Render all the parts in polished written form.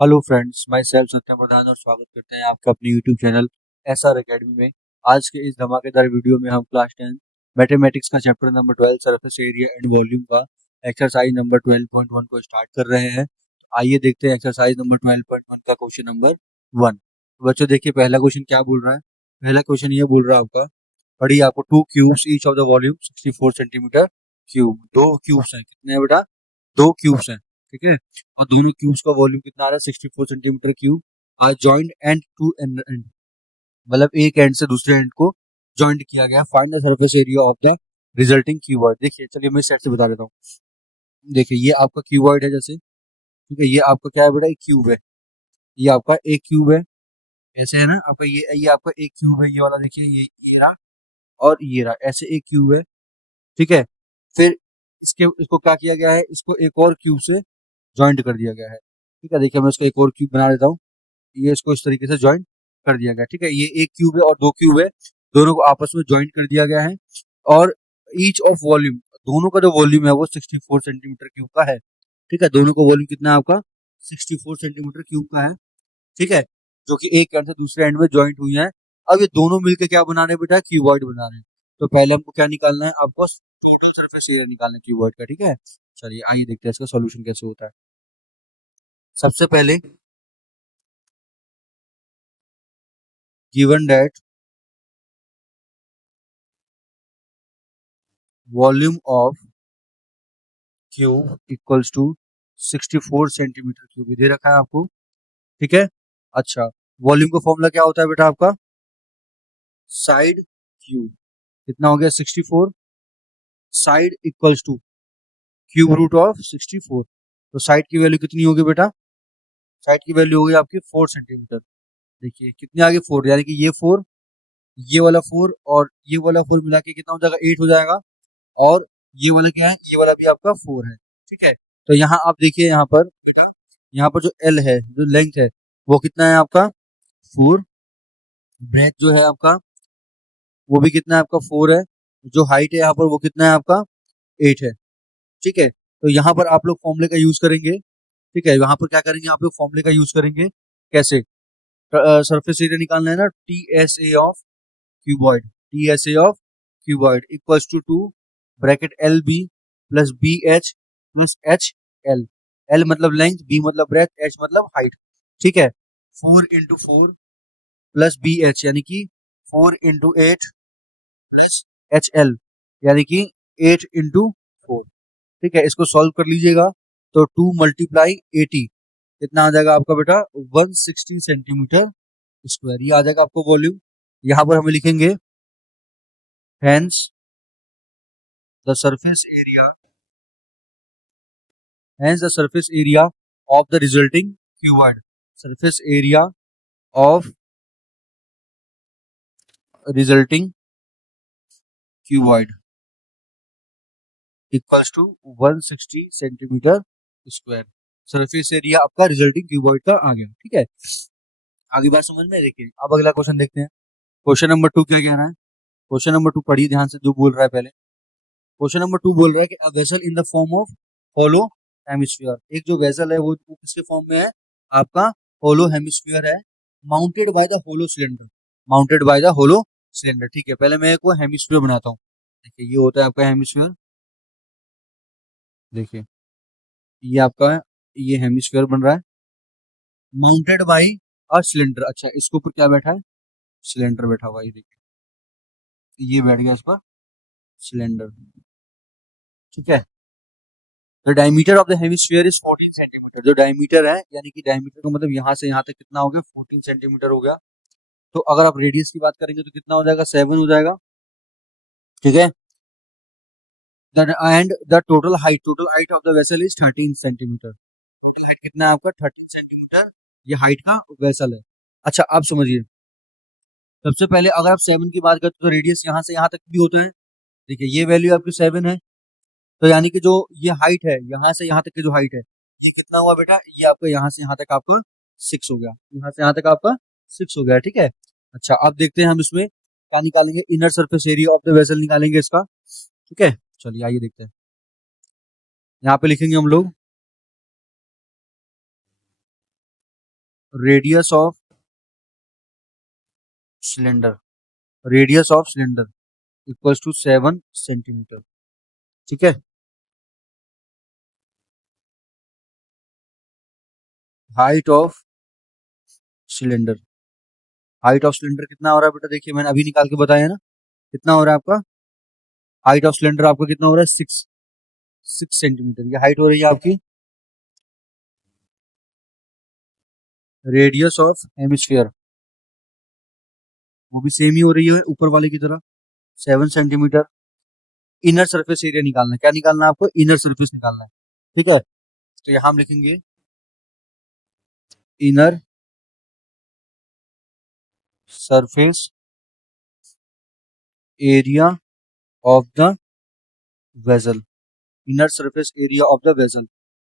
Hello friends, my self सत्यम प्रधान और स्वागत करते हैं आपका अपने यूट्यूब चैनल एसआर अकेडमी में। आज के इस धमाकेदार वीडियो में हम क्लास 10 मैथमेटिक्स का chapter number 12 surface area and volume का एक्सरसाइज नंबर 12.1 को स्टार्ट कर रहे हैं। आइए देखते हैं एक्सरसाइज नंबर 12.1 का क्वेश्चन नंबर 1। तो बच्चों देखिए, पहला क्वेश्चन क्या बोल रहा है। पहला क्वेश्चन ये बोल रहा है आपका, पढ़िए, आपको to cubes each of the volume 64 centimetre cube. दो क्यूब्स हैं, कितने हैं बेटा? दो क्यूब्स हैं, ठीक है। और दोनों क्यूब्स का वॉल्यूम कितना आ रहा है? 64 centimetre cube are joint end to end, मतलब एक एंड से दूसरे एंड को जॉइंट किया गया। Find the surface area of the resulting cuboid. देखिए, चलिए मैं इस साइड से बता देता हूँ। देखिए, ये आपका क्यूबॉइड है जैसे, ठीक है। ये आपका क्या है बेटा? एक क्यूब है। ये आपका एक क्यूब है, ऐसे है ना आपका। ये आपका एक क्यूब है, ये वाला देखिए, ये रहा और ये रहा, ऐसे एक क्यूब है, ठीक है। फिर इसको क्या किया गया है? इसको एक और क्यूब से जॉइंट कर दिया गया है, ठीक है। देखिए, मैं इसको एक और क्यूब बना देता हूँ। ये इसको इस तरीके से ज्वाइन कर दिया गया, ठीक है। ये एक क्यूब है और दो क्यूब है, दोनों को आपस में ज्वाइन कर दिया गया है। और ईच ऑफ वॉल्यूम, दोनों का जो वॉल्यूम है वो 64 सेंटीमीटर क्यूब का है, ठीक है। दोनों का वॉल्यूम कितना है आपका? 64 सेंटीमीटर क्यूब का है, ठीक है। जो कि एक एंड से दूसरे एंड में ज्वाइंट हुई है। अब ये दोनों मिलकर क्या बना रहे हैं बेटा? क्यूबॉइड बना रहे हैं। तो पहले हमको क्या निकालना है? आपको टोटल सरफेस एरिया निकालना है क्यूबॉइड का, ठीक है। चलिए आइए देखते हैं इसका सॉल्यूशन कैसे होता है। सबसे पहले, given that volume of cube equals to 64 centimetre cube, दे रखा है आपको, ठीक है। अच्छा, वॉल्यूम का फॉर्मूला क्या होता है बेटा आपका? Side cube. कितना हो गया? 64। Side equals to cube root of 64। तो साइड की वैल्यू कितनी होगी बेटा? साइड की वैल्यू होगी आपकी 4 सेंटीमीटर। देखिए कितने आगे? 4, यानी कि ये 4, ये वाला 4 और ये वाला 4 मिला के कितना हो जाएगा? 8 हो जाएगा। और ये वाला क्या है? ये वाला भी आपका 4 है, ठीक है। तो यहाँ आप देखिए, यहाँ पर जो एल है, जो लेंथ है, वो कितना है आपका? 4। ब्रेथ जो है आपका, वो भी कितना है आपका? 4 है। जो हाइट है यहाँ पर, वो कितना है आपका? 8 है, ठीक है। तो यहाँ पर आप लोग फॉर्मूले का यूज करेंगे, ठीक है। यहाँ पर क्या करेंगे? आप लोग फॉर्मूले का यूज करेंगे। कैसे? सरफेस एरिया निकालना है ना, T S A of cuboid. T S A of cuboid equals to 2 bracket L B plus B H plus H L. L मतलब लेंथ, बी मतलब ब्रेथ, एच मतलब हाइट, ठीक है। 4 into 4 प्लस बी एच, यानी कि 4 into 8 plus H L, यानी कि 8 into 4, ठीक है। इसको सॉल्व कर लीजिएगा तो 2 मल्टीप्लाई 80 कितना आ जाएगा आपका बेटा? 160 सेंटीमीटर स्क्वायर। ये आ जाएगा आपको वॉल्यूम। यहाँ पर हमें लिखेंगे hence the surface area, hence the surface area of the resulting cuboid. Surface area of resulting cuboid equals to 160 centimetre square. Surface area आपका रिजल्टिंग क्यूबॉइड का आ गया, ठीक है। आगे बात समझ में? देखिए, अब अगला क्वेश्चन देखते हैं। क्वेश्चन नंबर 2 क्या कह रहा है? क्वेश्चन नंबर 2 पढ़िए ध्यान से, जो बोल रहा है पहले। क्वेश्चन नंबर 2 बोल रहा है कि a vessel in the form of hollow hemisphere. एक जो वेसल है वो किसके फॉर्म में है? आपका होलो हेमिस्फीयर है, mounted by the hollow cylinder. Mounted by the hollow cylinder, ठीक है। पहले मैं एक वो हेमिस्फीयर बनाता हूँ। देखिए, ये होता है आपका हेमिस्फीयर। देखिए, ये आपका, ये हेमिस्फीयर बन रहा है माउंटेड बाय अ सिलेंडर। अच्छा, इसके ऊपर क्या बैठा है? सिलेंडर बैठा हुआ है, ये देखिए, ये बैठ गया इस पर सिलेंडर, ठीक है। The diameter of the hemisphere is 14 centimetre. जो डायमीटर है, यानी कि डायमीटर का मतलब यहाँ से यहाँ तक कितना हो गया? 14 सेंटीमीटर हो गया। तो अगर आप रेडियस की बात करेंगे तो कितना हो जाएगा? 7 हो जाएगा, ठीक है। And the total height of the vessel is 13 centimetre. Height कितना है आपका? 13 सेंटीमीटर, ये हाइट का वेसल है। अच्छा, आप समझिए, सबसे पहले अगर आप 7 की बात करते तो रेडियस यहाँ से यहाँ तक भी होता है। देखिए, ये वैल्यू आपकी 7 है, तो यानी कि जो ये हाइट है, यहाँ से यहाँ तक की जो हाइट है, ये कितना हुआ बेटा? ये आपका यहाँ से यहाँ तक आपका 6 हो गया। यहाँ से यहाँ तक आपका 6 हो गया, ठीक है। अच्छा, अब देखते हैं हम इसमें क्या निकालेंगे। Inner surface area of the vessel निकालेंगे इसका, ठीक है। चलिए आइए देखते हैं। यहाँ पे लिखेंगे हम लोग radius of cylinder, radius of cylinder equals to 7 centimetre. ठीक है, height of cylinder, height of cylinder कितना हो रहा है बेटा, देखिए मैंने अभी निकाल के बताया ना, कितना हो रहा है आपका, हाइट ऑफ सिलेंडर आपका कितना हो रहा है, 6 सेंटीमीटर, ये हाइट हो रही है आपकी। रेडियस ऑफ हेमिस्फीयर वो भी सेम ही हो रही है ऊपर वाले की तरह, 7 सेंटीमीटर। इनर सरफेस एरिया निकालना है, क्या निकालना है आपको, इनर सरफेस निकालना है। ठीक है, तो यहां हम लिखेंगे inner surface area of the vessel, inner surface area of the vessel.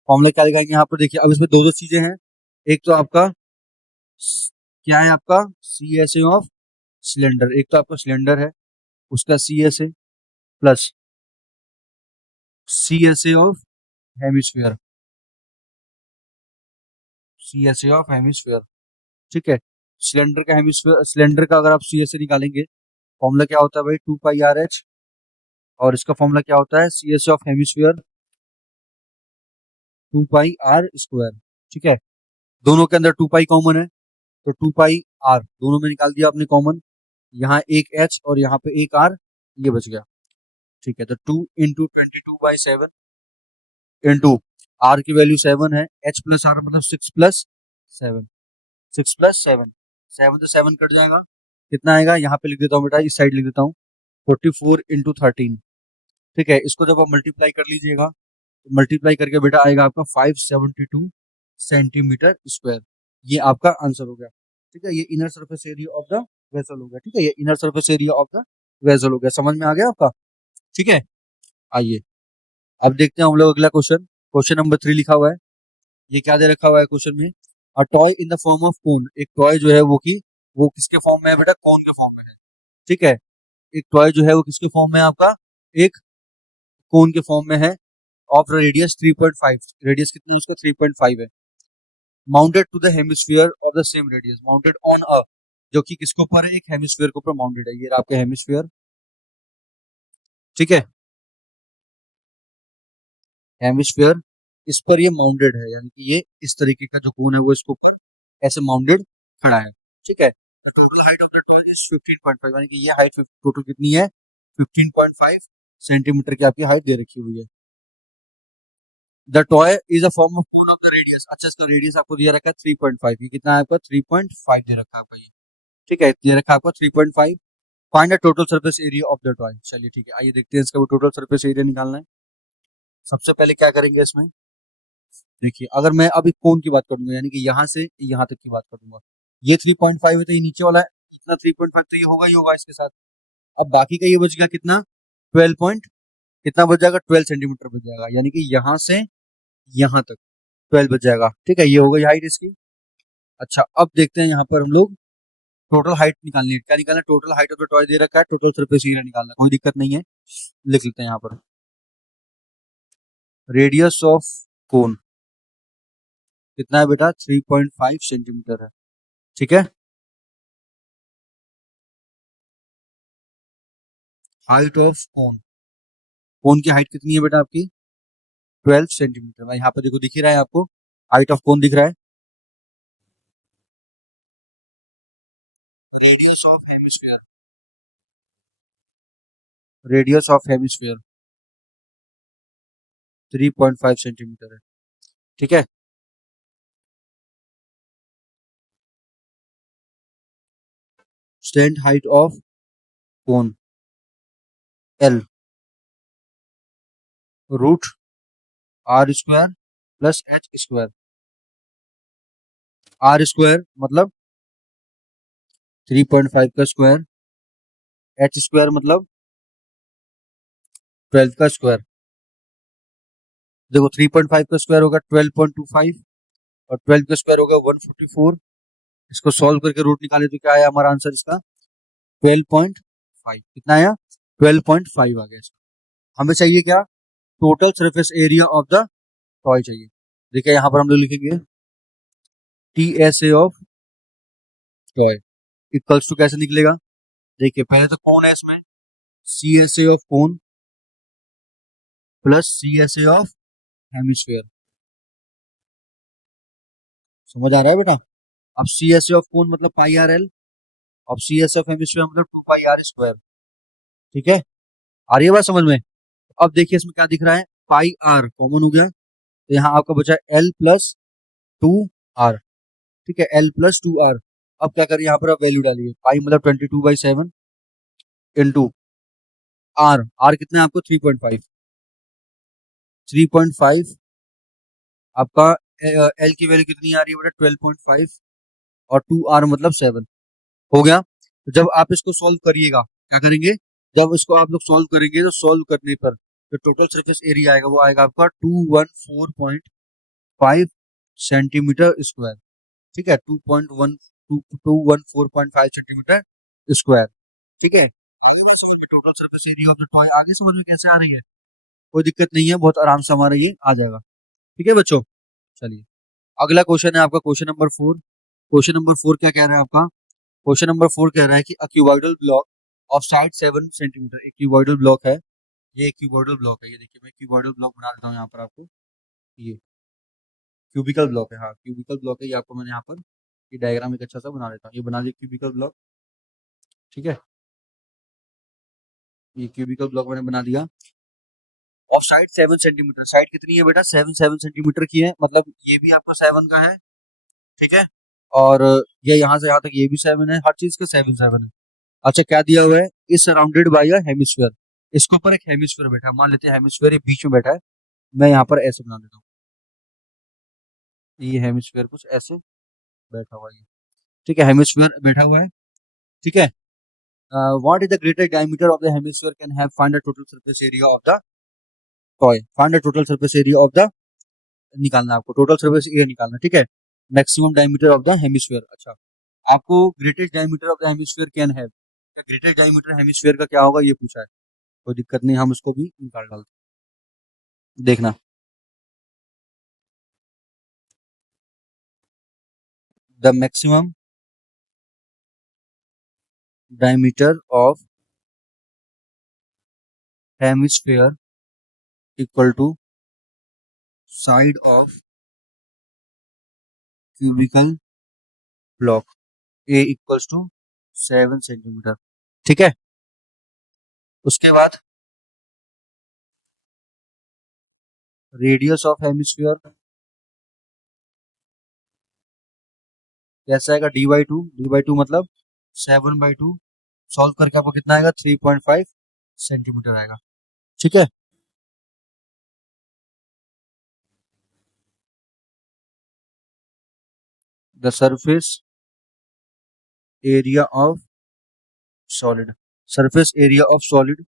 Formula क्या लगाएंगे यहाँ पर, देखिए अब इसमें दो दो चीजें हैं, एक तो आपका क्या है, आपका C S A of cylinder, एक तो आपका सिलेंडर है उसका C S A plus C S A of hemisphere, C S A of hemisphere. ठीक है, सिलेंडर का हेमिस्फीयर, सिलेंडर का अगर आप सी एस ए निकालेंगे, फॉर्मूला क्या होता है भाई, 2 पाई आर एच, और इसका फॉर्मूला क्या होता है, C S A of hemisphere 2 pi R square. ठीक है, दोनों के अंदर 2 पाई कॉमन है, तो 2 पाई आर दोनों में निकाल दिया आपने कॉमन, यहाँ एक एच और यहाँ पे एक आर, ये बच गया। ठीक है, तो 2 × 22/7 इंटू आर की वैल्यू 7 है, एच प्लस आर मतलब 6 + 7, 6 + 7, 7 तो 7 कट जाएगा, कितना आएगा, यहाँ पे लिख देता हूँ बेटा, इस साइड लिख देता हूँ, 44 × 13। ठीक है, इसको जब आप मल्टीप्लाई कर लीजिएगा, तो मल्टीप्लाई करके बेटा आएगा आपका 572 सेंटीमीटर स्क्वायर, ये आपका आंसर हो गया। ठीक है, ये inner surface area of the vessel हो गया। ठीक है, ये inner surface area of the vessel हो गया, समझ में आ गया आपका। ठीक है, आइए अब देखते हैं हम लोग अगला क्वेश्चन, क्वेश्चन नंबर 3 लिखा हुआ है, ये क्या दे रखा हुआ है क्वेश्चन में, a toy in the form of cone, एक टॉय जो है वो किसके फॉर्म में है बेटा, कोन के फॉर्म में है। ठीक है, एक टॉय जो है वो किसके फॉर्म में है आपका, एक कोन के फॉर्म में है, ऑफ रेडियस 3.5, रेडियस कितनी उसका 3.5 है, mounted to the hemisphere of the same radius, mounted on a, जो कि किसके ऊपर है, एक हेमिस्फीयर के ऊपर माउंटेड है, ये रहा आपका हेमिस्फीयर। ठीक है, हेमिस्फीयर इस पर ये माउंटेड है, यानी कि ये इस तरीके का जो कोन है वो इसको ऐसे माउंटेड खड़ा है। ठीक है, total height of the toy is 15.5, यानी कि ये हाइट टोटल कितनी है, 15.5 सेंटीमीटर की आपकी हाइट दे रखी हुई है। The toy is a form of cone of the radius, अच्छा इसका रेडियस आपको दिया रखा है 3.5, ये कितना है आपका 3.5 दे रखा है आपका ये। ठीक है, दे रखा है आपका 3.5, find the total surface area of the toy. चलिए ठीक है, आइए देखते हैं इसका टोटल सरफेस एरिया निकालना है। सबसे पहले क्या करेंगे इसमें, देखिए अगर मैं अभी कोन की बात करूंगा, यानी कि यहाँ से यहाँ तक की बात करूंगा, ये 3.5 है तो ये नीचे वाला है, इतना 3.5 तो ये होगा ही होगा इसके साथ। अब बाकी का ये बच गया कितना, 12 पॉइंट, कितना बच जाएगा, 12 सेंटीमीटर बच जाएगा, यानी कि यहाँ से यहाँ तक 12 बच जाएगा। ठीक है, ये हो गई हाइट इसकी। अच्छा अब देखते हैं यहाँ पर हम लोग टोटल हाइट निकालनी है, क्या निकालना है, total height of the toy दे रखा है, टोटल सरफेस एरिया निकालना है, कोई दिक्कत नहीं है, लिख लेते हैं यहाँ पर, रेडियस ऑफ कोन कितना है बेटा, 3.5 सेंटीमीटर है। ठीक है, हाइट ऑफ कोन, कोन की हाइट कितनी है बेटा आपकी, 12 सेंटीमीटर। मैं यहाँ पर देखो दिख ही रहा है आपको, हाइट ऑफ कोन दिख रहा है, radius of hemisphere, radius of hemisphere 3.5 centimetre है। ठीक है, stand height of cone L root R square plus H square, R square मतलब 3.5 का स्क्वायर, एच स्क्वायर मतलब 12 का स्क्वायर। देखो 3.5 का स्क्वायर होगा 12.25 और 12 का स्क्वायर होगा 144, इसको सॉल्व करके रूट निकाले तो क्या आया हमारा आंसर इसका, 12.5, कितना आया, 12.5 आ गया इसका। हमें चाहिए क्या, total surface area of the toy चाहिए। देखिए यहाँ पर हम लोग लिखेंगे T S A of toy equals to कैसे निकलेगा? देखिए पहले तो कौन है इसमें, C S A of cone plus C S A of hemisphere. समझ आ रहा है बेटा? अब सी एस ए ऑफ कोन मतलब पाई आर एल, अब सी एस ऑफ हेमिस्फीयर मतलब 2 पाई आर स्क्वायर। ठीक है, आ रही है बात समझ में? अब देखिए इसमें क्या दिख रहा है, पाई आर कॉमन हो गया, तो यहाँ आपका बचा एल प्लस 2 आर। ठीक है, एल प्लस 2 आर। अब क्या करिए, यहाँ पर आप वैल्यू डालिए, पाई मतलब 22/7 इंटू आर, आर कितना है आपको 3.5, 3.5 आपका एल की वैल्यू कितनी आ रही है बेटा 12.5 और 2 आर मतलब 7 हो गया। तो जब आप इसको सॉल्व करिएगा क्या करेंगे, जब इसको आप लोग सॉल्व करेंगे तो सॉल्व करने पर जो टोटल सरफेस एरिया आएगा वो आएगा आपका 214.5 सेंटीमीटर स्क्वायर। ठीक है, 214.5 सेंटीमीटर स्क्वायर। ठीक है, total surface area of the toy आगे समझ में कैसे आ रही है? कोई दिक्कत नहीं है, बहुत आराम से हमारा ये आ जाएगा। ठीक है बच्चों, चलिए अगला क्वेश्चन है आपका क्वेश्चन नंबर 4। क्वेश्चन नंबर 4 क्या कह रहा है आपका, क्वेश्चन नंबर 4 कह रहा है कि अ cuboidal block of side 7 centimetre, एक क्यूबॉइडल ब्लॉक है, ये क्यूबॉइडल ब्लॉक है, ये देखिए मैं क्यूबॉइडल ब्लॉक बना देता हूँ यहाँ पर आपको, ये क्यूबिकल ब्लॉक है, हाँ क्यूबिकल ब्लॉक है, ये आपको मैंने यहाँ पर ये डायग्राम एक अच्छा सा बना देता हूँ, ये बना लिया क्यूबिकल ब्लॉक। ठीक है, ये क्यूबिकल ब्लॉक मैंने बना दिया ऑफ साइड 7 सेंटीमीटर, साइड कितनी है बेटा 7 सेंटीमीटर की है, मतलब ये भी आपका 7 का है। ठीक है, और ये यहाँ से यहाँ तक ये भी 7 है, हर चीज का 7 है। अच्छा क्या दिया हुआ है, is surrounded by a hemisphere, इसके ऊपर एक हेमिस्फीयर बैठा है, मान लेते हैं हेमिस्फीयर ये बीच में बैठा है, मैं यहाँ पर ऐसे बना देता हूँ, ये हेमिस्फीयर कुछ ऐसे बैठा हुआ है। ठीक है, हेमिस्फीयर बैठा हुआ है। ठीक है, what is the greater diameter of the hemisphere can have, find the total surface area of the toy, find the total surface area of the, निकालना है आपको टोटल सरफेस एरिया निकालना। ठीक है, maximum diameter of the hemisphere. अच्छा आपको greatest diameter of the hemisphere can have, greatest diameter hemisphere का क्या होगा ये पूछा है, कोई दिक्कत नहीं, हम उसको भी निकाल डालते हैं। देखना, the maximum diameter of hemisphere equal to side of cubical block, A equals to 7 centimetre. ठीक है, उसके बाद रेडियस ऑफ हेमिस्फीयर कैसा आएगा, डी बाई टू मतलब 7/2, सॉल्व करके आपको कितना आएगा 3.5 सेंटीमीटर आएगा। ठीक है, the surface area of solid, surface area of solid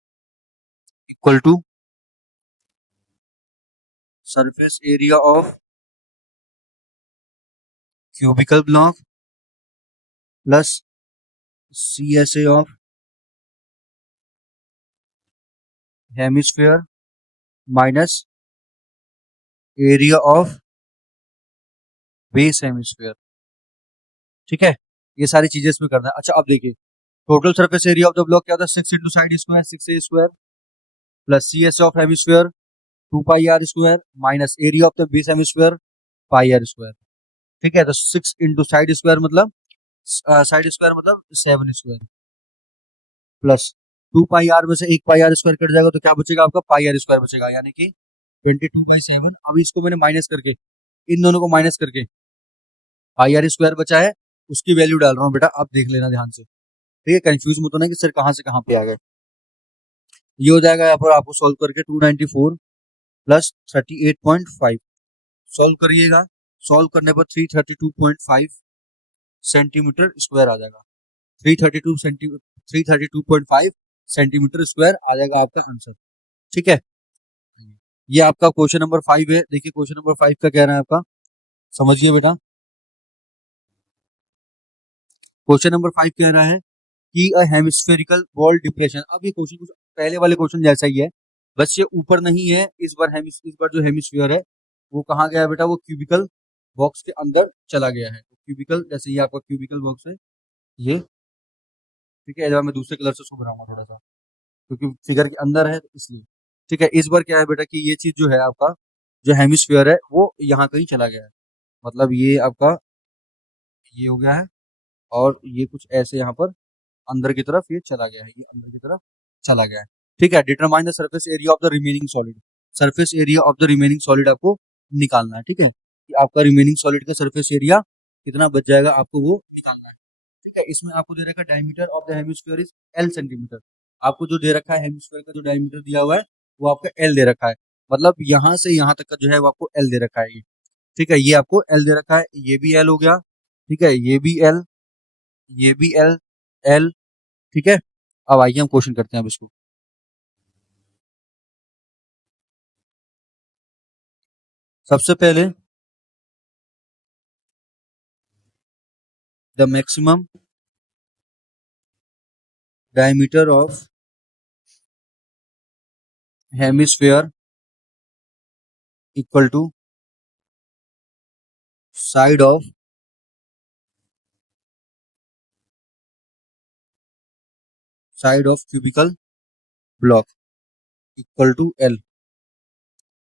equal to surface area of cubical block plus C S A of hemisphere minus area of base hemisphere. ठीक है, ये सारी चीजें इसमें करना है। अच्छा अब देखिए total surface area of the block क्या होता है, 6 into side square 6a² plus C S of hemisphere 2 pi R square minus area of the base hemisphere pi R square. ठीक है, तो 6 इंटू साइड स्क्वायर मतलब साइड स्क्वायर मतलब 7 square plus 2 pi are में से 1 पाई आर स्क्वायर कट जाएगा तो क्या बचेगा आपका पाई आर स्क्वायर बचेगा, यानी कि 22/7। अब इसको मैंने माइनस करके, इन दोनों को माइनस करके पाई आर स्क्वायर बचा है, उसकी वैल्यू डाल रहा हूँ बेटा, आप देख लेना ध्यान से। ठीक है, कंफ्यूज मत होना कि सर कहाँ से कहाँ पे आ गए। ये हो जाएगा यहाँ पर आपको सॉल्व करके 294 प्लस 38.5, सॉल्व करिएगा, सॉल्व करने पर 332.5 सेंटीमीटर स्क्वायर आ जाएगा, 332.5 सेंटीमीटर स्क्वायर आ जाएगा आपका आंसर। ठीक है, ये आपका क्वेश्चन नंबर 5 है। देखिए क्वेश्चन नंबर 5 का कह रहा है आपका, समझिए बेटा, क्वेश्चन नंबर 5 कह रहा है कि अ हेमिस्फेरिकल बॉल डिप्रेशन। अब ये क्वेश्चन कुछ पहले वाले क्वेश्चन जैसा ही है, बस ये ऊपर नहीं है, इस बार जो हेमिस्फीयर है वो कहाँ गया है बेटा, वो क्यूबिकल बॉक्स के अंदर चला गया है। क्यूबिकल जैसे ये आपका क्यूबिकल बॉक्स है, ये, ठीक है। इस बार मैं दूसरे कलर से उसको बनाऊंगा थोड़ा सा, क्योंकि फिगर के अंदर है तो इसलिए। ठीक है, इस बार क्या है बेटा कि ये चीज जो है आपका, जो हेमिस्फीयर है वो यहाँ कहीं चला गया है। मतलब ये आपका ये हो गया है, और ये कुछ ऐसे यहाँ पर अंदर की तरफ ये चला गया है, ये अंदर की तरफ चला गया है। ठीक है, determine the surface area of the remaining solid. Surface area of the remaining solid आपको निकालना है। ठीक है, कि आपका रिमेनिंग सॉलिड का सरफेस एरिया कितना बच जाएगा, आपको वो निकालना है। ठीक है, इसमें आपको दे रखा है diameter of the hemisphere is L centimetre. आपको जो दे रखा है हेमिस्फीयर का जो डायमीटर दिया हुआ है वो आपका एल दे रखा है। मतलब यहाँ से यहाँ तक का जो है वो आपको एल दे रखा है ये। ठीक है, ये आपको एल दे रखा है, ये भी एल हो गया। ठीक है, ये भी एल, ये भी एल, एल। ठीक है, अब आइए हम क्वेश्चन करते हैं अब इसको। सबसे पहले, the maximum diameter of hemisphere equal to side of cubical block equal to L.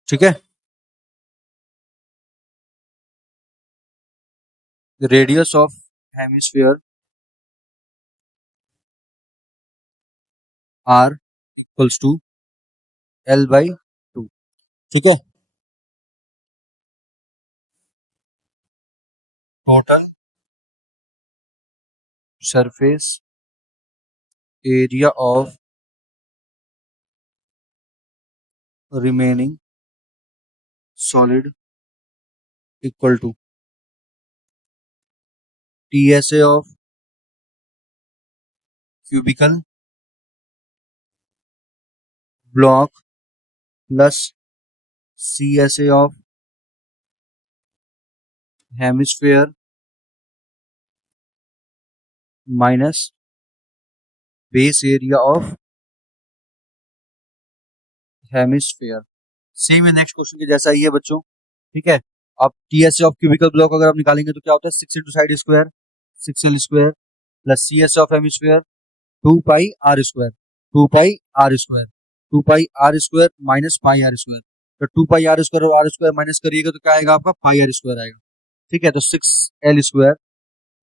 ठीक है, the radius of hemisphere R equals to L by two. ठीक है, total surface area of remaining solid equal to T S A of cubical block plus C S A of hemisphere minus base area of hemisphere. Same है next question के जैसा ही है बच्चों। ठीक है, अब T S of cubical block अगर आप निकालेंगे तो क्या होता है, 6 into side square, 6 L square plus C S of hemisphere 2 pi R square, 2 pi R square, 2 pi R square minus pi R square. तो 2 पाई आर स्क्वायर और R square minus करिएगा तो क्या आएगा आपका, पाई आर स्क्वायर आएगा। ठीक है, तो 6 एल स्क्वायर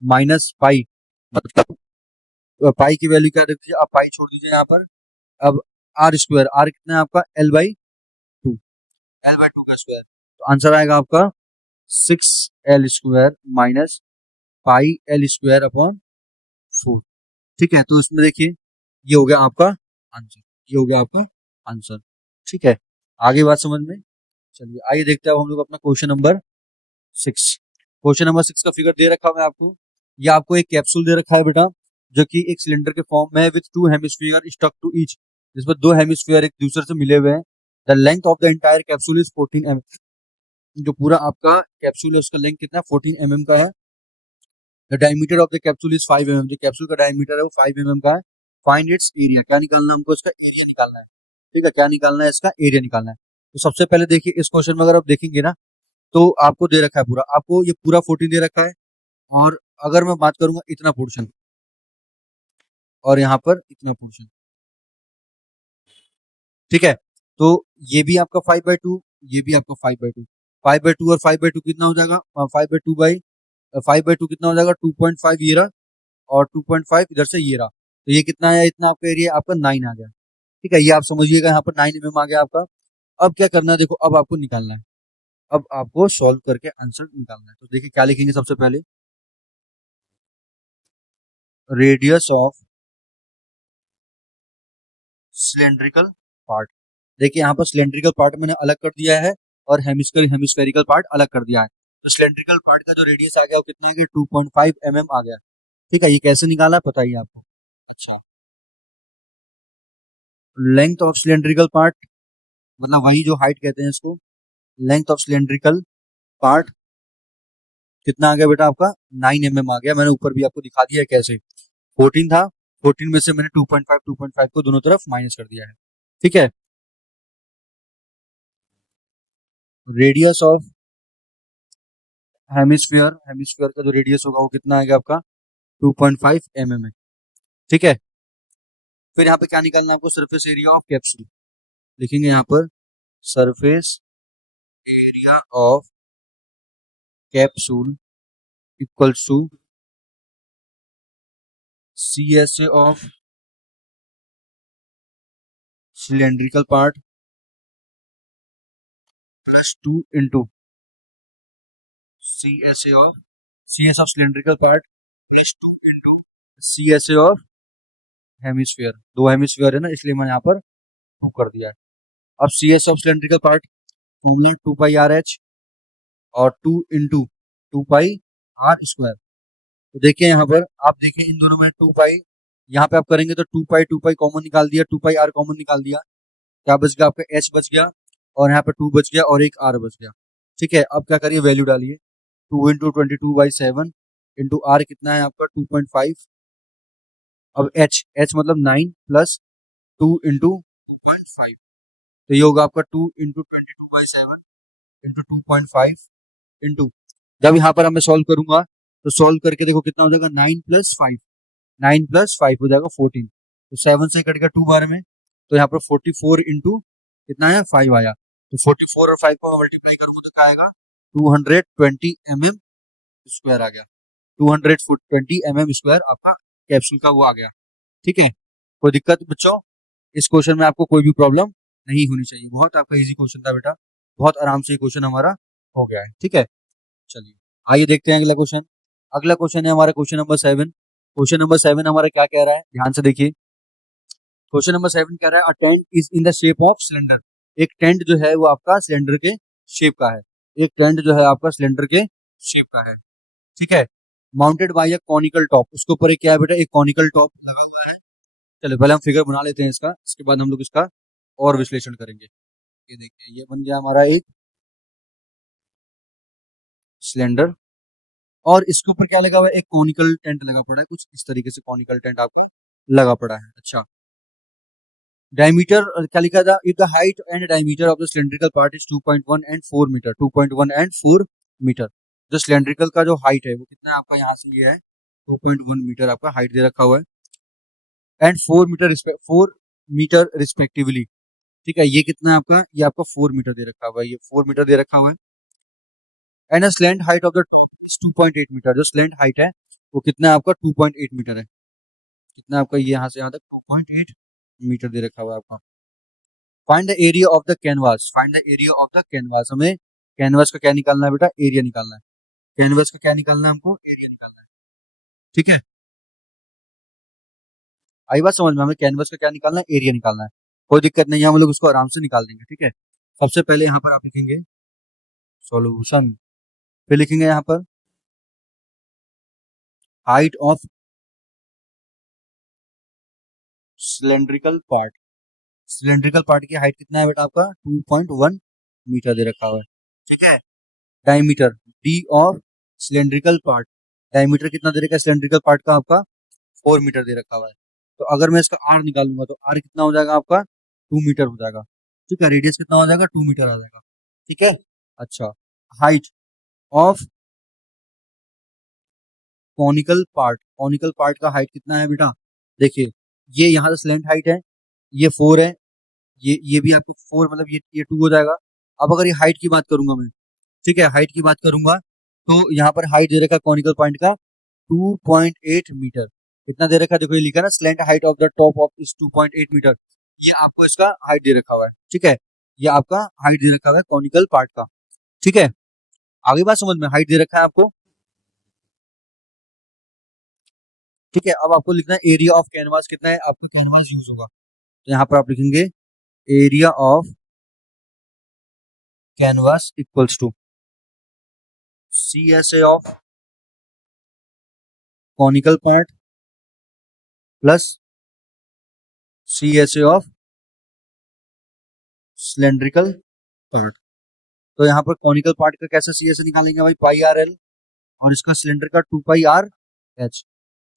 माइनस पाई, मतलब पाई की वैल्यू क्या रख दीजिए, आप पाई छोड़ दीजिए यहाँ पर। अब आर स्क्वायर, आर कितना है आपका, L by to, L by to का स्क्वायर। तो आंसर आएगा आपका 6 L square minus pi L square upon 4। ठीक है, तो इसमें देखिए ये हो गया आपका आंसर, ये हो गया आपका आंसर। ठीक है, आगे बात समझ में। चलिए आइए देखते हैं अब हम लोग अपना क्वेश्चन नंबर 6। क्वेश्चन नंबर 6 का फिगर दे रखा है आपको। ये आपको एक कैप्सूल दे रखा है बेटा, जो कि एक सिलेंडर के फॉर्म में है with 2 hemisphere stuck to each, जिसमें 2 हेमिस्फीयर एक दूसरे से मिले हुए हैं। The length of the entire capsule is 14 mm। जो पूरा आपका कैप्सूल है उसका लेंथ कितना है, 14 mm का है। The diameter of the capsule is 5 mm। जो कैप्सूल का डायमीटर है वो 5 mm का है। फाइंड इट्स एरिया, क्या निकालना है हमको, इसका एरिया निकालना है। ठीक है, क्या निकालना है, इसका एरिया निकालना है। तो सबसे पहले देखिए इस क्वेश्चन में अगर आप देखेंगे ना, तो आपको दे रखा है पूरा, आपको ये पूरा 14 दे रखा है। और अगर मैं बात करूंगा इतना पोर्शन, और यहाँ पर इतना पोर्शन। ठीक है, तो ये भी आपका 5/2, ये भी आपका 5/2। 5/2 और 5/2 कितना हो जाएगा, 5/2 कितना हो जाएगा, 2.5 ये रहा, और 2.5 इधर से ये रहा। तो ये कितना है, इतना आपका एरिया आपका 9 आ गया। ठीक है, ये आप समझिएगा, यहाँ पर 9 mm आ गया आपका। अब क्या करना है, देखो अब आपको निकालना है, अब आपको सॉल्व करके आंसर निकालना है। तो देखिए क्या लिखेंगे सबसे पहले, रेडियस ऑफ सिलेंड्रिकल पार्ट। देखिए यहाँ पर सिलेंड्रिकल पार्ट मैंने अलग कर दिया है, और हेमिस्फेरिकल पार्ट अलग कर दिया है। तो सिलेंड्रिकल पार्ट का जो रेडियस आ गया वो कितना है कि 2.5 mm आ गया। ठीक है, ये कैसे निकाला बताइए आपको। अच्छा, लेंथ ऑफ सिलेंड्रिकल पार्ट, मतलब वही जो हाइट कहते हैं इसको, लेंथ ऑफ सिलेंड्रिकल पार्ट कितना आ गया बेटा आपका, 9 mm आ गया। मैंने ऊपर भी आपको दिखा दिया है कैसे, 14 था, 14 में से मैंने 2.5 को दोनों तरफ माइनस कर दिया है। ठीक है, रेडियस ऑफ हेमिस्फीयर, हेमिस्फीयर का जो रेडियस होगा वो कितना आएगा आपका, 2.5 mm है। ठीक है, फिर यहाँ पे क्या निकालना है आपको, सरफेस एरिया ऑफ कैप्सूल। लिखेंगे यहाँ पर surface area of capsule equals to CSA of cylindrical part plus 2 into CSA of CS of cylindrical part plus 2 into CSA of hemisphere. दो हेमिस्फीयर है ना, इसलिए मैंने यहाँ पर 2 कर दिया है। अब CS of cylindrical part formula 2πRH और 2 इंटू 2πr²। तो देखिए यहाँ पर आप देखिए इन दोनों में 2π, यहाँ पे आप करेंगे तो 2π कॉमन निकाल दिया, 2πr कॉमन निकाल दिया, क्या बच गया आपका h बच गया, और यहाँ पे 2 बच गया और एक r बच गया। ठीक है, अब क्या करिए, वैल्यू डालिए, 2 इंटू 22/7 इंटू r कितना है आपका 2.5। अब h मतलब 9 प्लस 2 इंटू 2.5, तो ये होगा आपका 2 इंटू 22/7 इंटू 2.5 इंटू, जब यहाँ पर मैं सॉल्व करूंगा तो सॉल्व करके देखो कितना हो जाएगा, 9 + 5 हो जाएगा 14। तो 7 से कट गया 2 बार में, तो यहाँ पर 44 इंटू कितना है 5 आया। तो 44 और 5 को मैं मल्टीप्लाई करूंगा तो क्या आएगा, 220 mm² आ गया। 220 mm² आपका कैप्सूल का वो आ गया। ठीक है, कोई दिक्कत बच्चों, इस क्वेश्चन में आपको कोई भी प्रॉब्लम नहीं होनी चाहिए। बहुत आपका इजी क्वेश्चन था बेटा, बहुत आराम से ये क्वेश्चन हमारा हो गया है। ठीक है, चलिए आइए देखते हैं अगला क्वेश्चन। अगला क्वेश्चन है हमारा क्वेश्चन नंबर 7। क्वेश्चन नंबर 7 हमारा क्या कह रहा है, ध्यान से देखिए। क्वेश्चन नंबर 7 कह रहा है, a tent is in the shape of cylinder. एक टेंट जो है वो आपका सिलेंडर के शेप का है। एक टेंट जो है आपका सिलेंडर के शेप का है। ठीक है, mounted by a conical top, उसके ऊपर एक क्या है बेटा, एक कॉनिकल टॉप लगा हुआ है। चलो पहले हम फिगर बना लेते हैं इसका, इसके बाद हम लोग इसका और विश्लेषण करेंगे। ये देखिए, ये बन गया हमारा एक सिलेंडर, और इसके ऊपर क्या लगा हुआ है, एक कॉनिकल टेंट लगा पड़ा है, कुछ इस तरीके से कॉनिकल टेंट आपको लगा पड़ा है। अच्छा, डायमीटर क्या लिखा था, if the height and diameter of the cylindrical part is 2.1 and 4 metre. 2.1 and 4 metre, जो सिलेंड्रिकल का जो हाइट है वो कितना है आपका, यहाँ से ये है 2.1 मीटर आपका हाइट दे रखा हुआ है, एंड 4 मीटर रिस्पेक्टिवली। ठीक है, ये कितना है आपका, ये आपका 4 मीटर दे रखा हुआ है, ये 4 मीटर दे रखा हुआ है। And slant height of the 2.8 metre, जो स्लैंट हाइट है वो कितना है आपका 2.8 मीटर है। कितना आपका, ये यहाँ से यहाँ तक 2.8 मीटर दे रखा हुआ है आपका। Find the area of the canvas, find the area of the canvas, हमें कैनवास का क्या निकालना है बेटा, एरिया निकालना है। कैनवास का क्या निकालना है हमको, एरिया निकालना है। ठीक है, आई बात समझ में, हमें कैनवास का क्या निकालना है, एरिया निकालना है। कोई दिक्कत नहीं है, हम लोग उसको आराम से निकाल देंगे। ठीक है, सबसे पहले यहाँ पर आप लिखेंगे सॉल्यूशन, फिर लिखेंगे यहाँ पर height of cylindrical part. Cylindrical part की हाइट कितना है बेटा आपका 2.1 मीटर दे रखा हुआ है। ठीक है, diameter D of cylindrical part, diameter कितना दे रखा है सिलेंड्रिकल पार्ट का आपका 4 मीटर दे रखा हुआ है। तो अगर मैं इसका आर निकालूंगा तो आर कितना हो जाएगा आपका 2 मीटर हो जाएगा। ठीक है, रेडियस कितना हो जाएगा 2 मीटर आ जाएगा। ठीक है, अच्छा, हाइट ऑफ कॉनिकल पार्ट का हाइट कितना है बेटा, देखिए ये यहाँ से स्लैंट हाइट है, ये 4 है, ये भी आपको 4 मतलब ये 2 हो जाएगा। अब अगर ये हाइट की बात करूंगा मैं, ठीक है, हाइट की बात करूंगा तो यहाँ पर हाइट दे रखा है कॉनिकल पॉइंट का 2.8 मीटर। कितना दे रखा है, देखो ये लिखा है ना, slant height of the top of इस 2.8 मीटर, ये आपको इसका हाइट दे रखा हुआ है। ठीक है, ये आपका हाइट दे रखा हुआ है कॉनिकल पार्ट का। ठीक है, आगे बात समझ में, हाइट दे रखा है आपको। ठीक है, अब आपको लिखना है एरिया ऑफ कैनवास कितना है आपका, कैनवास यूज होगा तो यहाँ पर आप लिखेंगे area of canvas equals to CSA of conical part plus CSA of cylindrical part. तो यहाँ पर कॉनिकल पार्ट का कैसे CSA निकालेंगे भाई, πRL, और इसका सिलेंडर का 2πRH।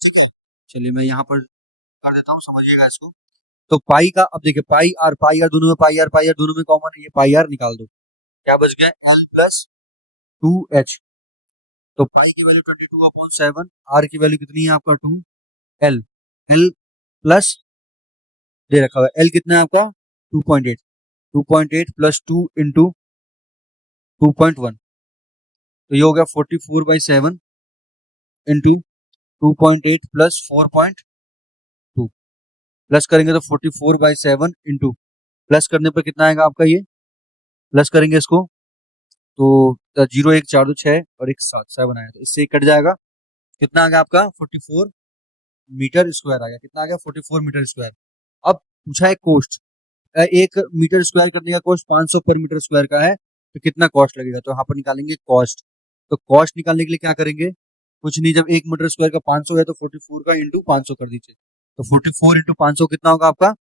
ठीक है, चलिए मैं यहाँ पर कर देता हूँ, समझिएगा इसको। तो पाई का, अब देखिए पाई आर दोनों में, पाई आर दोनों में कॉमन है, ये पाई आर निकाल दो, क्या बच गया L + 2H। तो पाई की वैल्यू 22/7, आर की वैल्यू कितनी है आपका 2, एल एल प्लस दे रखा हुआ है, एल कितना है आपका 2.8, 2.8 प्लस 2 इंटू 2.1, तो ये हो गया 44/7 इंटू 2.8 प्लस 4.2, प्लस करेंगे तो 44/7 इंटू, प्लस करने पर कितना आएगा आपका, ये प्लस करेंगे इसको तो 0 1 4 2 6 और एक 7 7 आया, तो इससे कट जाएगा, कितना आ गया आपका 44 मीटर स्क्वायर आ गया, कितना आ गया 44 मीटर स्क्वायर। अब पूछा है कोस्ट, 1 मीटर स्क्वायर करने का कॉस्ट 500 पर मीटर स्क्वायर का है, तो कितना कॉस्ट लगेगा, तो यहाँ पर निकालेंगे कॉस्ट। तो कॉस्ट निकालने के लिए क्या करेंगे, कुछ नहीं, जब 1 मीटर स्क्वायर का 500 है तो 44 का इंटू 500 कर दीजिए, तो 44 इंटू 500 कितना होगा आपका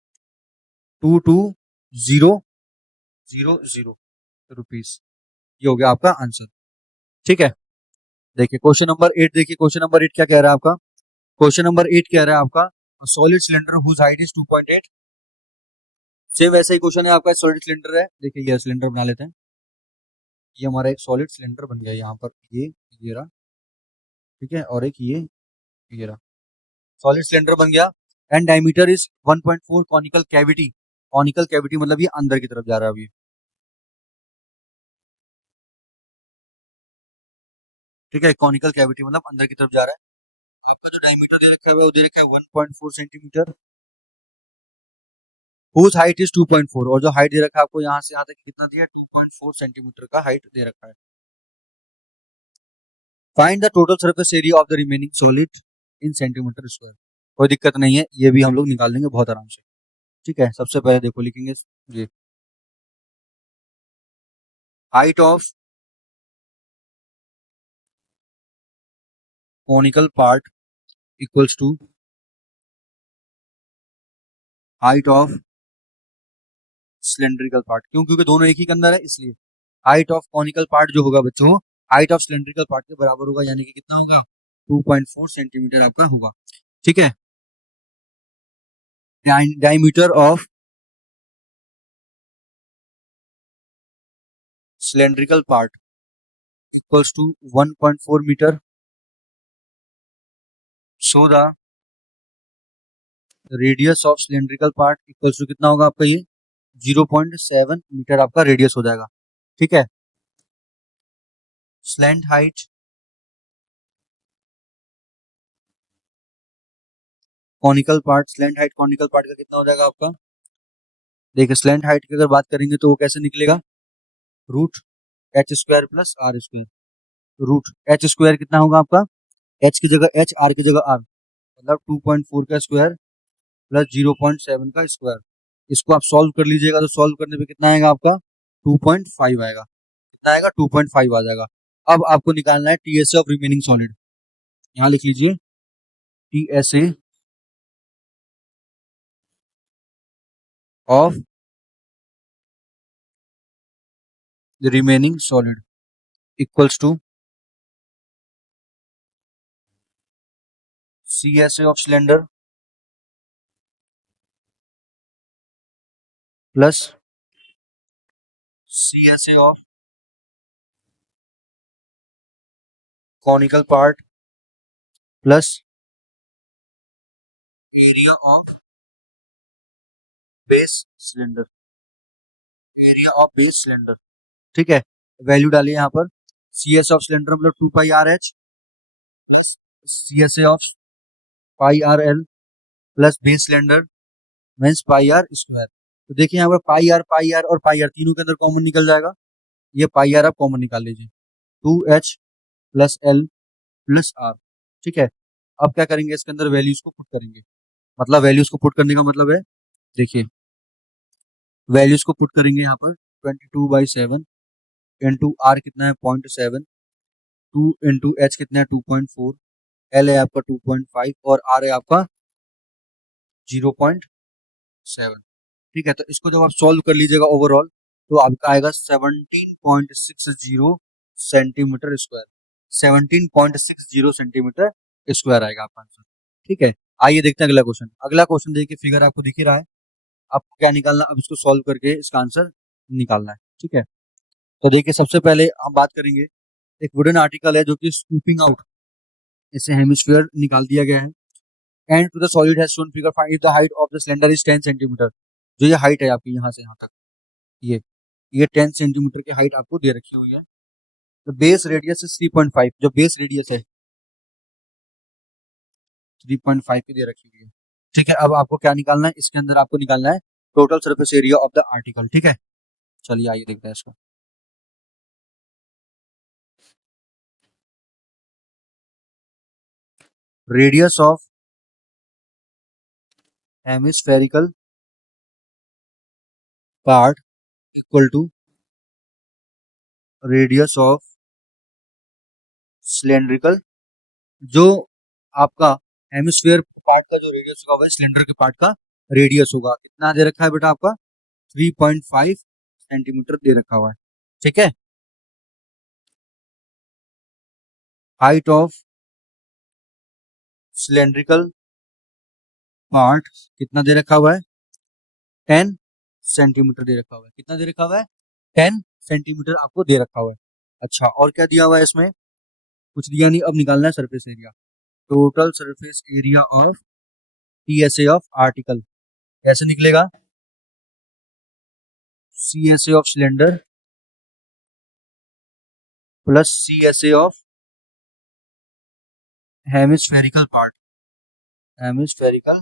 22,000 रुपीज, ये हो गया आपका आंसर। ठीक है, देखिए क्वेश्चन नंबर 8, देखिए क्वेश्चन नंबर 8 क्या कह रहा है आपका, क्वेश्चन नंबर 8 कह रहा है आपका solid cylinder whose height is 2.8, same वैसा ही क्वेश्चन है आपका, सॉलिड सिलेंडर है, देखिए ये सिलेंडर बना लेते हैं, ये हमारा एक सॉलिड सिलेंडर बन गया यहाँ पर, ये रहा, ठीक है, और एक ये रहा, सॉलिड सिलेंडर बन गया, and diameter is 1.4, conical cavity, conical cavity मतलब ये अंदर की तरफ जा रहा है अभी, ठीक है, कॉनिकल कैविटी मतलब अंदर की तरफ जा रहा है। आपका जो डायमीटर दे रखा है वो दे रखा है 1.4 सेंटीमीटर, हुज हाइट इज 2.4, और जो हाइट दे रखा है आपको यहाँ से यहाँ तक कितना दिया 2.4 सेंटीमीटर का हाइट दे रखा है। Find the total surface area of the remaining solid in centimetre square, कोई दिक्कत नहीं है, ये भी हम लोग निकाल लेंगे बहुत आराम से। ठीक है, सबसे पहले देखो लिखेंगे ये height of conical part equals to height of cylindrical part, क्यों, क्योंकि दोनों एक ही के अंदर है इसलिए, हाइट ऑफ कॉनिकल पार्ट जो होगा बच्चों हाइट ऑफ सिलेंड्रिकल पार्ट के बराबर होगा, यानी कि कितना होगा 2.4 सेंटीमीटर आपका होगा। ठीक है, diameter of cylindrical part equals to 1.4 metre, so the radius of cylindrical part equals to कितना होगा आपका, ये 0.7 मीटर आपका रेडियस हो जाएगा। ठीक है, slant height conical part, slant height conical part का कितना हो जाएगा आपका, देखिए स्लैंट हाइट की अगर बात करेंगे तो वो कैसे निकलेगा, root H square plus R square, root H square कितना होगा आपका, एच की जगह एच, आर की जगह आर, मतलब 2.4 का स्क्वायर प्लस 0.7 का स्क्वायर, इसको आप सॉल्व कर लीजिएगा, तो सॉल्व करने पे कितना आएगा आपका 2.5 आएगा, कितना आएगा 2.5 आ जाएगा। अब आपको निकालना है टीएसए ऑफ रिमेनिंग सॉलिड, यहाँ लिख लीजिए TSA of the remaining solid equals to CSA of cylinder plus CSA of conical part plus area of base cylinder, area of base cylinder. ठीक है, वैल्यू डालिए यहाँ पर, सी एस ऑफ सिलेंडर मतलब 2πRH, CSA of πRL plus base cylinder means πR square. तो देखिए यहाँ पर पाई आर और पाई आर तीनों के अंदर कॉमन निकल जाएगा, ये पाई आर आप कॉमन निकाल लीजिए, 2H plus L plus R। ठीक है, अब क्या करेंगे, इसके अंदर वैल्यूज को पुट करेंगे, मतलब वैल्यूज को पुट करने का मतलब है, देखिए वैल्यूज को पुट करेंगे यहाँ पर 22/7 इंटू आर कितना है 0.7, 2 इंटू एच कितना है 2.4, एल है आपका 2.5 और आर है आपका 0.7। ठीक है, तो इसको जब आप सॉल्व कर लीजिएगा ओवरऑल तो आपका आएगा 17.60 सेंटीमीटर स्क्वायर, 17.60 सेंटीमीटर स्क्वायर आएगा आपका आंसर। ठीक है, आइए देखते हैं अगला क्वेश्चन, अगला क्वेश्चन देखिए फिगर आपको दिख ही रहा है, आपको क्या निकालना, अब इसको सॉल्व करके इसका आंसर निकालना है। ठीक है, तो देखिए सबसे पहले हम बात करेंगे एक वुडन आर्टिकल है जो कि स्कूपिंग आउट, इसे हेमिस्फीयर निकाल दिया गया है। And to the solid has shown figure 5 the height of the cylinder is 10 centimetre. जो ये हाइट है आपकी यहाँ से यहाँ तक, ये 10 सेंटीमीटर की हाइट आपको दे रखी हुई है। तो बेस रेडियस इज 3.5, जो बेस रेडियस है 3.5 की दे रखी हुई है। ठीक है, अब आपको क्या निकालना है, इसके अंदर आपको निकालना है total surface area of the article. ठीक है, चलिए आइए देखते हैं इसका। Radius of hemispherical part equal to radius of cylindrical, जो आपका हेमिस्फीयर पार्ट का जो रेडियस होगा वह सिलेंडर के पार्ट का रेडियस होगा। कितना दे रखा है बेटा आपका, 3.5 सेंटीमीटर दे रखा हुआ है। ठीक है, हाइट ऑफ सिलेंड्रिकल पार्ट कितना दे रखा हुआ है, 10 सेंटीमीटर दे रखा हुआ है। कितना दे रखा हुआ है, 10 सेंटीमीटर आपको दे रखा हुआ है। अच्छा, और क्या दिया हुआ है इसमें, कुछ दिया नहीं। अब निकालना है surface area, total surface area of TSA of article. कैसे निकलेगा, CSA of cylinder plus CSA of hemispherical part, hemispherical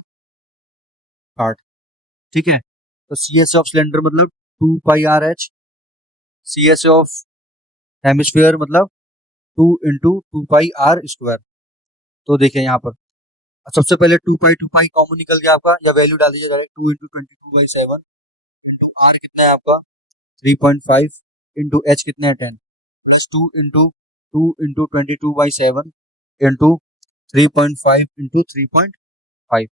part. ठीक है, तो सीएसए ऑफ सिलेंडर मतलब 2 π r h, CSA of hemisphere मतलब 2 × 2 π r²। तो देखिए यहाँ पर सबसे पहले 2 π कॉमन निकल गया आपका, या वैल्यू डाल दीजिए डायरेक्ट, 2 × 22/7। तो r कितना है आपका 3.5, इंटू h कितना है 10, 2 × 22/7 इंटू 3.5 × 3.5।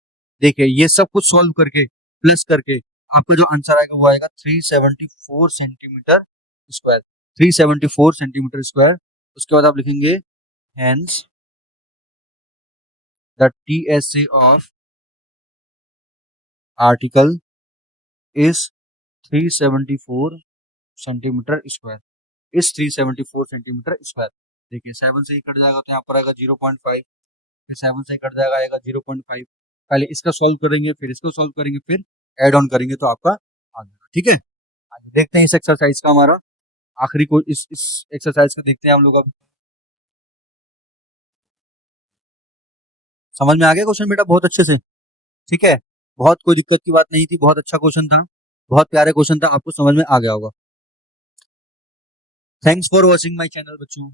देखिए ये सब कुछ सॉल्व करके प्लस करके आपका जो आंसर आएगा वो आएगा 374 सेंटीमीटर स्क्वायर, 374 सेंटीमीटर स्क्वायर। उसके बाद आप लिखेंगे hence the TSA of article is 374 centimetre square, इस 374 सेंटीमीटर स्क्वायर। देखिए 7 से ही कट जाएगा तो यहाँ पर आएगा 0.5, फिर 7 से कट जाएगा आएगा 0.5। पहले इसका सॉल्व करेंगे, फिर इसको सॉल्व करेंगे, फिर एड ऑन करेंगे तो आपका आ जाएगा। ठीक है, आइए देखते हैं इस एक्सरसाइज का हमारा आखिरी को, इस एक्सरसाइज को देखते हैं हम लोग। अब समझ में आ गया क्वेश्चन बेटा बहुत अच्छे से। ठीक है, बहुत कोई दिक्कत की बात नहीं थी, बहुत अच्छा क्वेश्चन था, बहुत प्यारे क्वेश्चन था, आपको समझ में आ गया होगा। Thanks for watching my channel बच्चों।